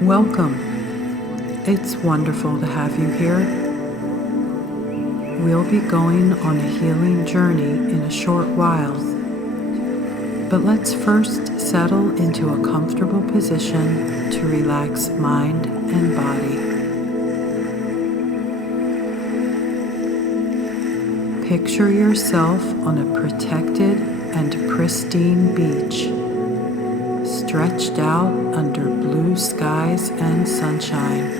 Welcome. It's wonderful to have you here. We'll be going on a healing journey in a short while, but let's first settle into a comfortable position to relax mind and body. Picture yourself on a protected and pristine beach, stretched out under blue skies and sunshine.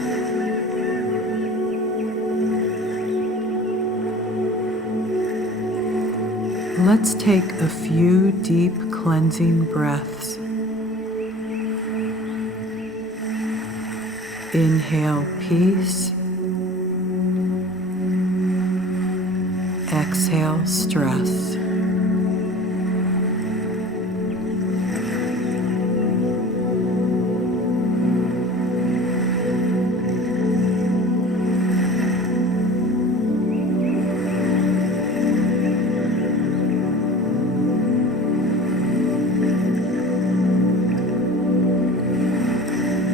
Let's take a few deep cleansing breaths. Inhale peace. Exhale stress.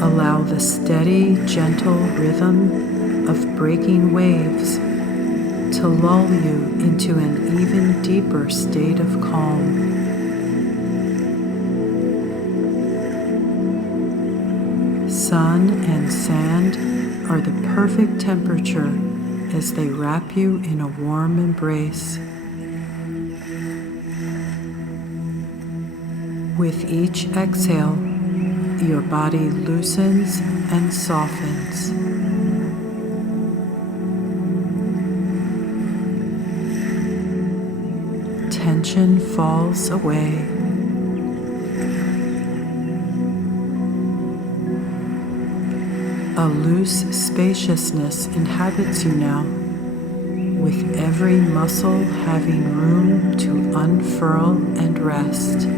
Allow the steady, gentle rhythm of breaking waves to lull you into an even deeper state of calm. Sun and sand are the perfect temperature as they wrap you in a warm embrace. With each exhale, your body loosens and softens. Tension falls away. A loose spaciousness inhabits you now, with every muscle having room to unfurl and rest.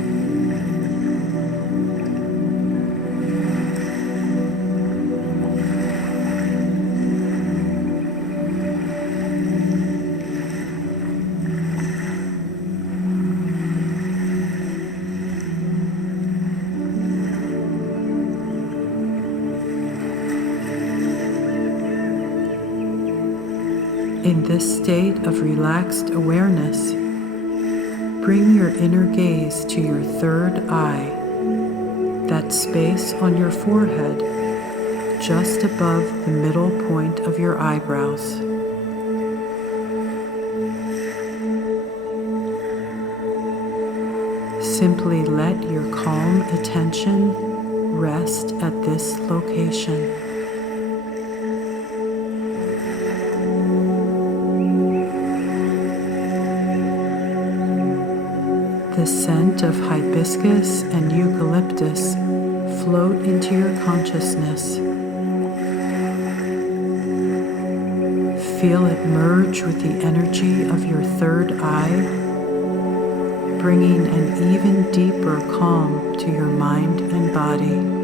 In this state of relaxed awareness, bring your inner gaze to your third eye, that space on your forehead just above the middle point of your eyebrows. Simply let your calm attention rest at this location. The scent of hibiscus and eucalyptus float into your consciousness. Feel it merge with the energy of your third eye, bringing an even deeper calm to your mind and body.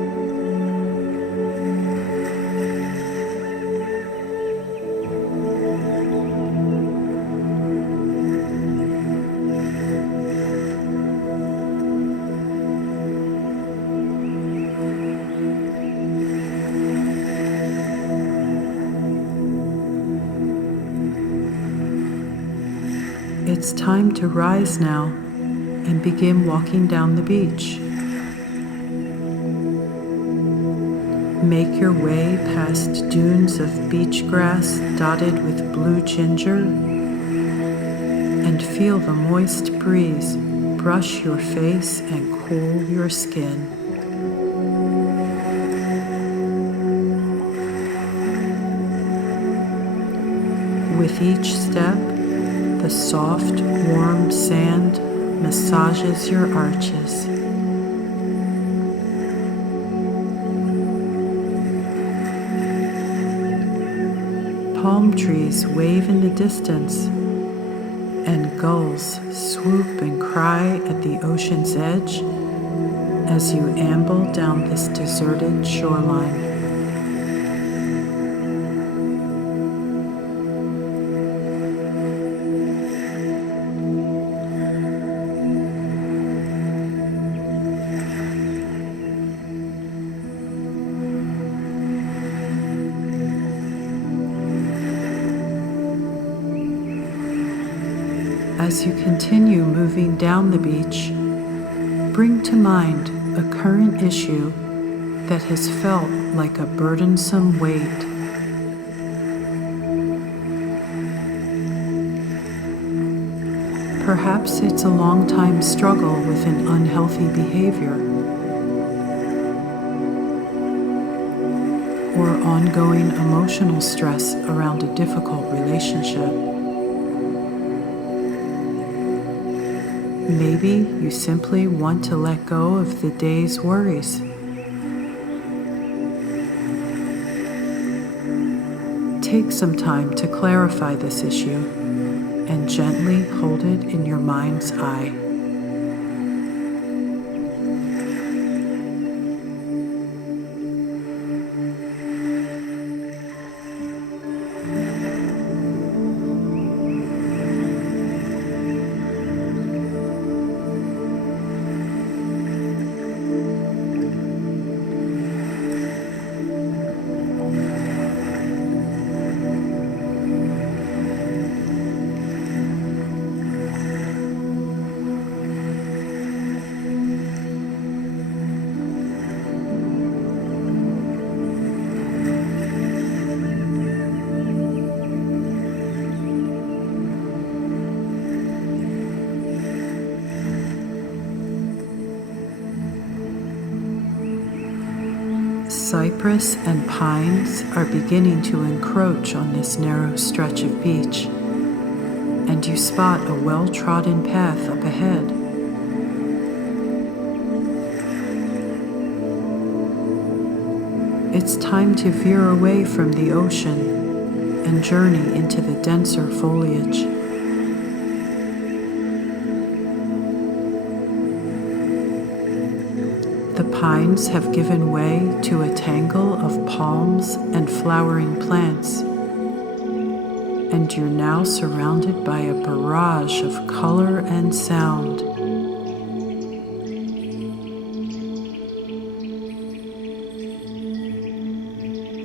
It's time to rise now and begin walking down the beach. Make your way past dunes of beach grass dotted with blue ginger and feel the moist breeze brush your face and cool your skin. With each step, the soft, warm sand massages your arches. Palm trees wave in the distance, and gulls swoop and cry at the ocean's edge as you amble down this deserted shoreline. As you continue moving down the beach, bring to mind a current issue that has felt like a burdensome weight. Perhaps it's a long-time struggle with an unhealthy behavior, or ongoing emotional stress around a difficult relationship. Maybe you simply want to let go of the day's worries. Take some time to clarify this issue and gently hold it in your mind's eye. Cypress and pines are beginning to encroach on this narrow stretch of beach, and you spot a well-trodden path up ahead. It's time to veer away from the ocean and journey into the denser foliage. The pines have given way to a tangle of palms and flowering plants, and you're now surrounded by a barrage of color and sound.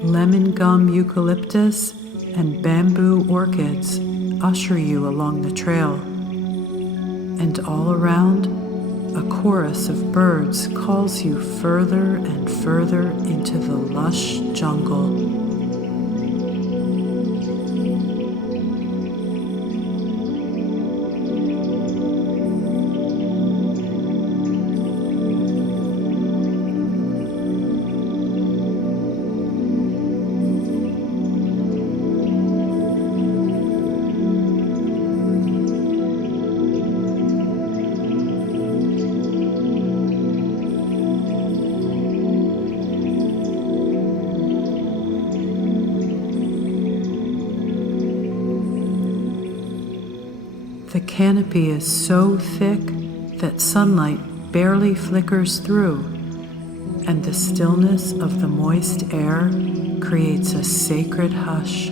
Lemon gum eucalyptus and bamboo orchids usher you along the trail, and all around, a chorus of birds calls you further and further into the lush jungle. The canopy is so thick that sunlight barely flickers through, and the stillness of the moist air creates a sacred hush.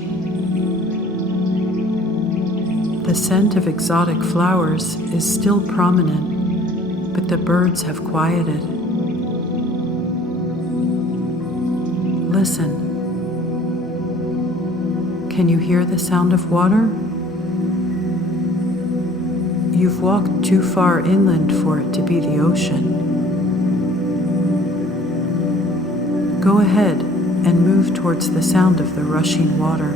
The scent of exotic flowers is still prominent, but the birds have quieted. Listen. Can you hear the sound of water? You've walked too far inland for it to be the ocean. Go ahead and move towards the sound of the rushing water.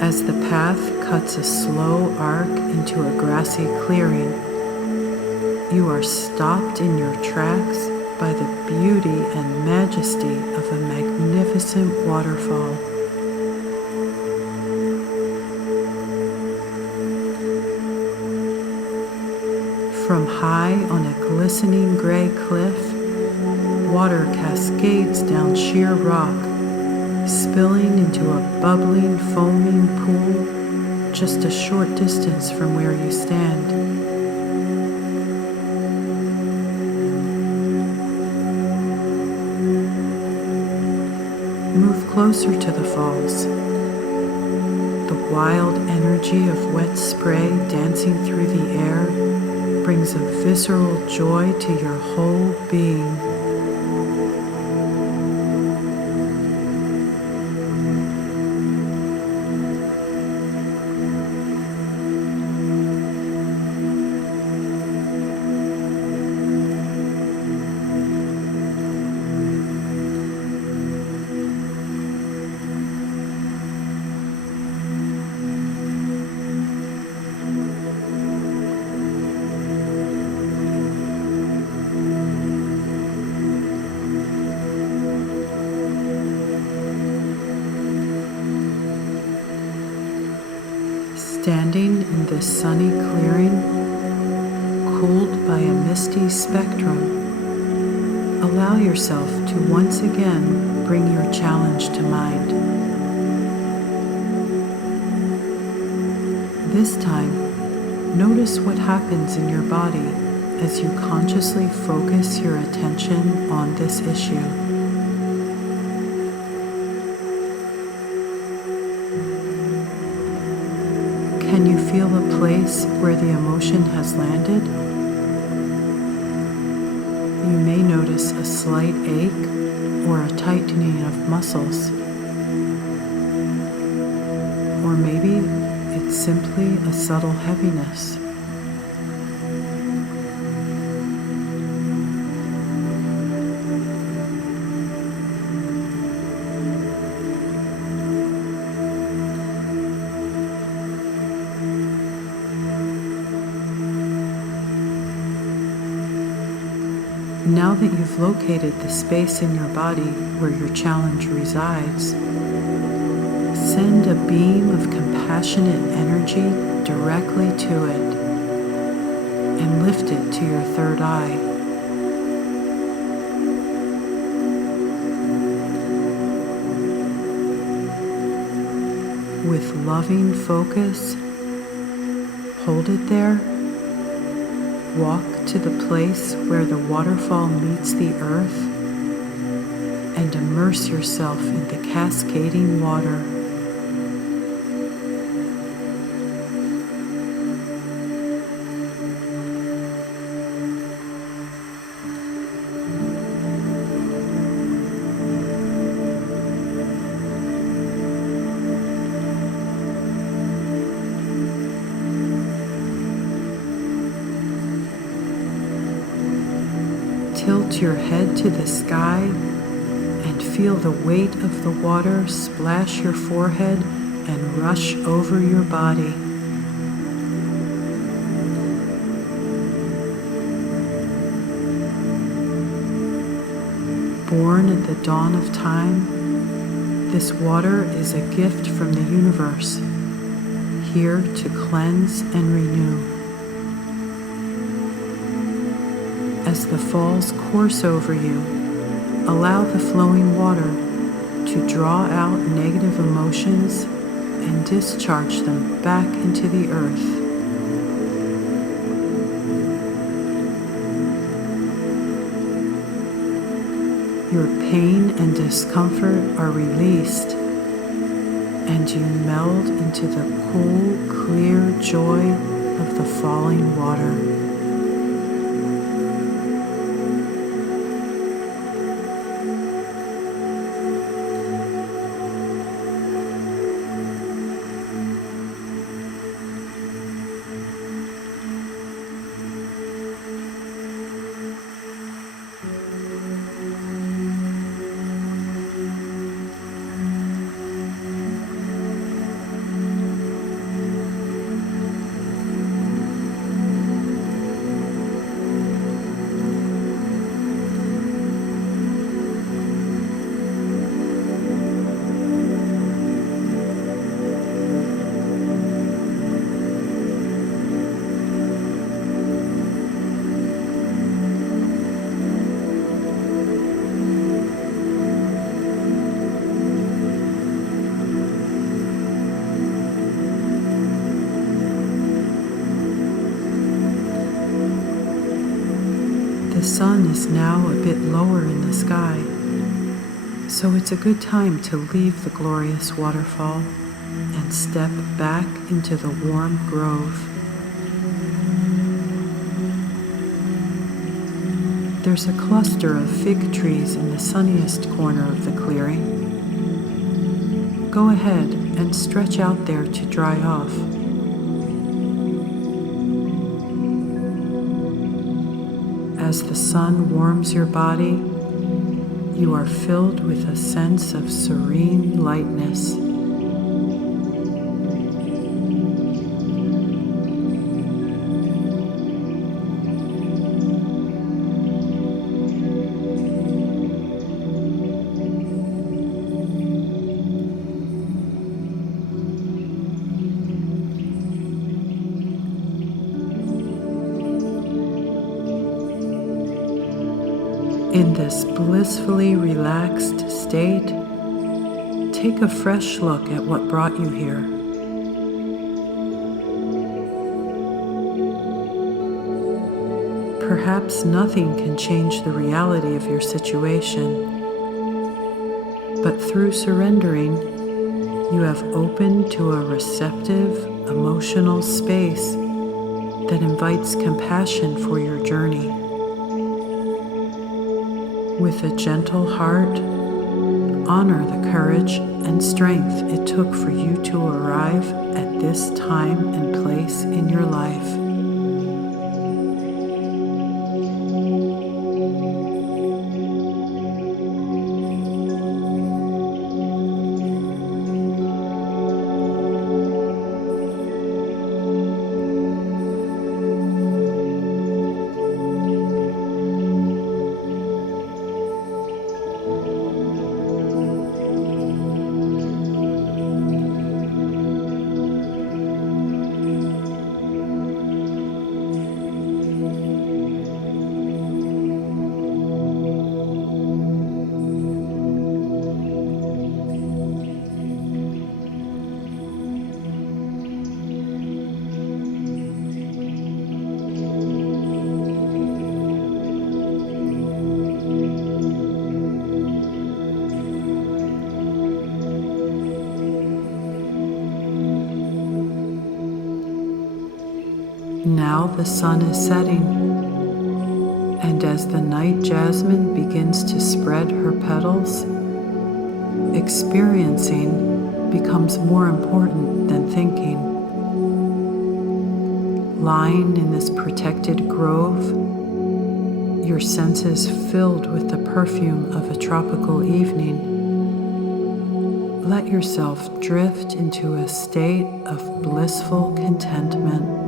As the path cuts a slow arc into a grassy clearing, you are stopped in your tracks by the beauty and majesty of a magnificent waterfall. From high on a glistening gray cliff, water cascades down sheer rock, spilling into a bubbling, foaming pool just a short distance from where you stand. closer to the falls. The wild energy of wet spray dancing through the air brings a visceral joy to your whole being. Standing in this sunny clearing, cooled by a misty spectrum, allow yourself to once again bring your challenge to mind. This time, notice what happens in your body as you consciously focus your attention on this issue. Can you feel a place where the emotion has landed? You may notice a slight ache or a tightening of muscles. Or maybe it's simply a subtle heaviness. Now that you've located the space in your body where your challenge resides, send a beam of compassionate energy directly to it and lift it to your third eye. With loving focus, hold it there. Walk to the place where the waterfall meets the earth and immerse yourself in the cascading water. Tilt your head to the sky and feel the weight of the water splash your forehead and rush over your body. Born at the dawn of time, this water is a gift from the universe, here to cleanse and renew. As the falls course over you, allow the flowing water to draw out negative emotions and discharge them back into the earth. Your pain and discomfort are released, and you meld into the cool, clear joy of the falling water. The sun is now a bit lower in the sky, So it's a good time to leave the glorious waterfall and step back into the warm grove. There's a cluster of fig trees in the sunniest corner of the clearing. Go ahead and stretch out there to dry off. As the sun warms your body, you are filled with a sense of serene lightness. In this blissfully relaxed state, take a fresh look at what brought you here. Perhaps nothing can change the reality of your situation, but through surrendering, you have opened to a receptive, emotional space that invites compassion for your journey. With a gentle heart, honor the courage and strength it took for you to arrive at this time and place in your life. Now the sun is setting, and as the night jasmine begins to spread her petals, experiencing becomes more important than thinking. Lying in this protected grove, your senses filled with the perfume of a tropical evening, let yourself drift into a state of blissful contentment.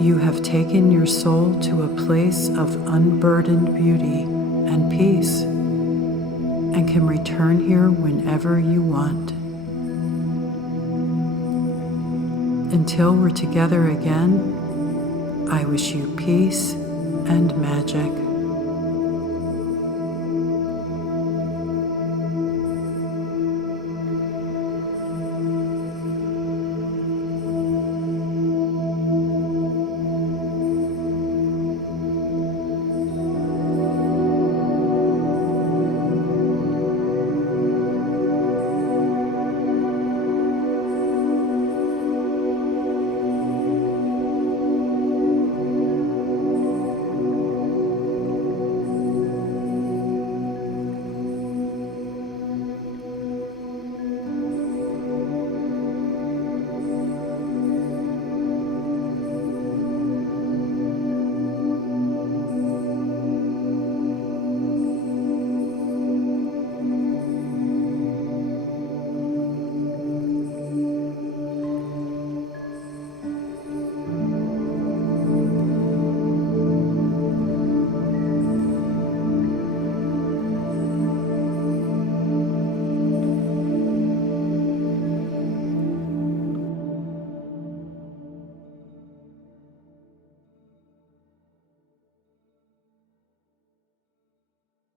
You have taken your soul to a place of unburdened beauty and peace, and can return here whenever you want. Until we're together again, I wish you peace and magic.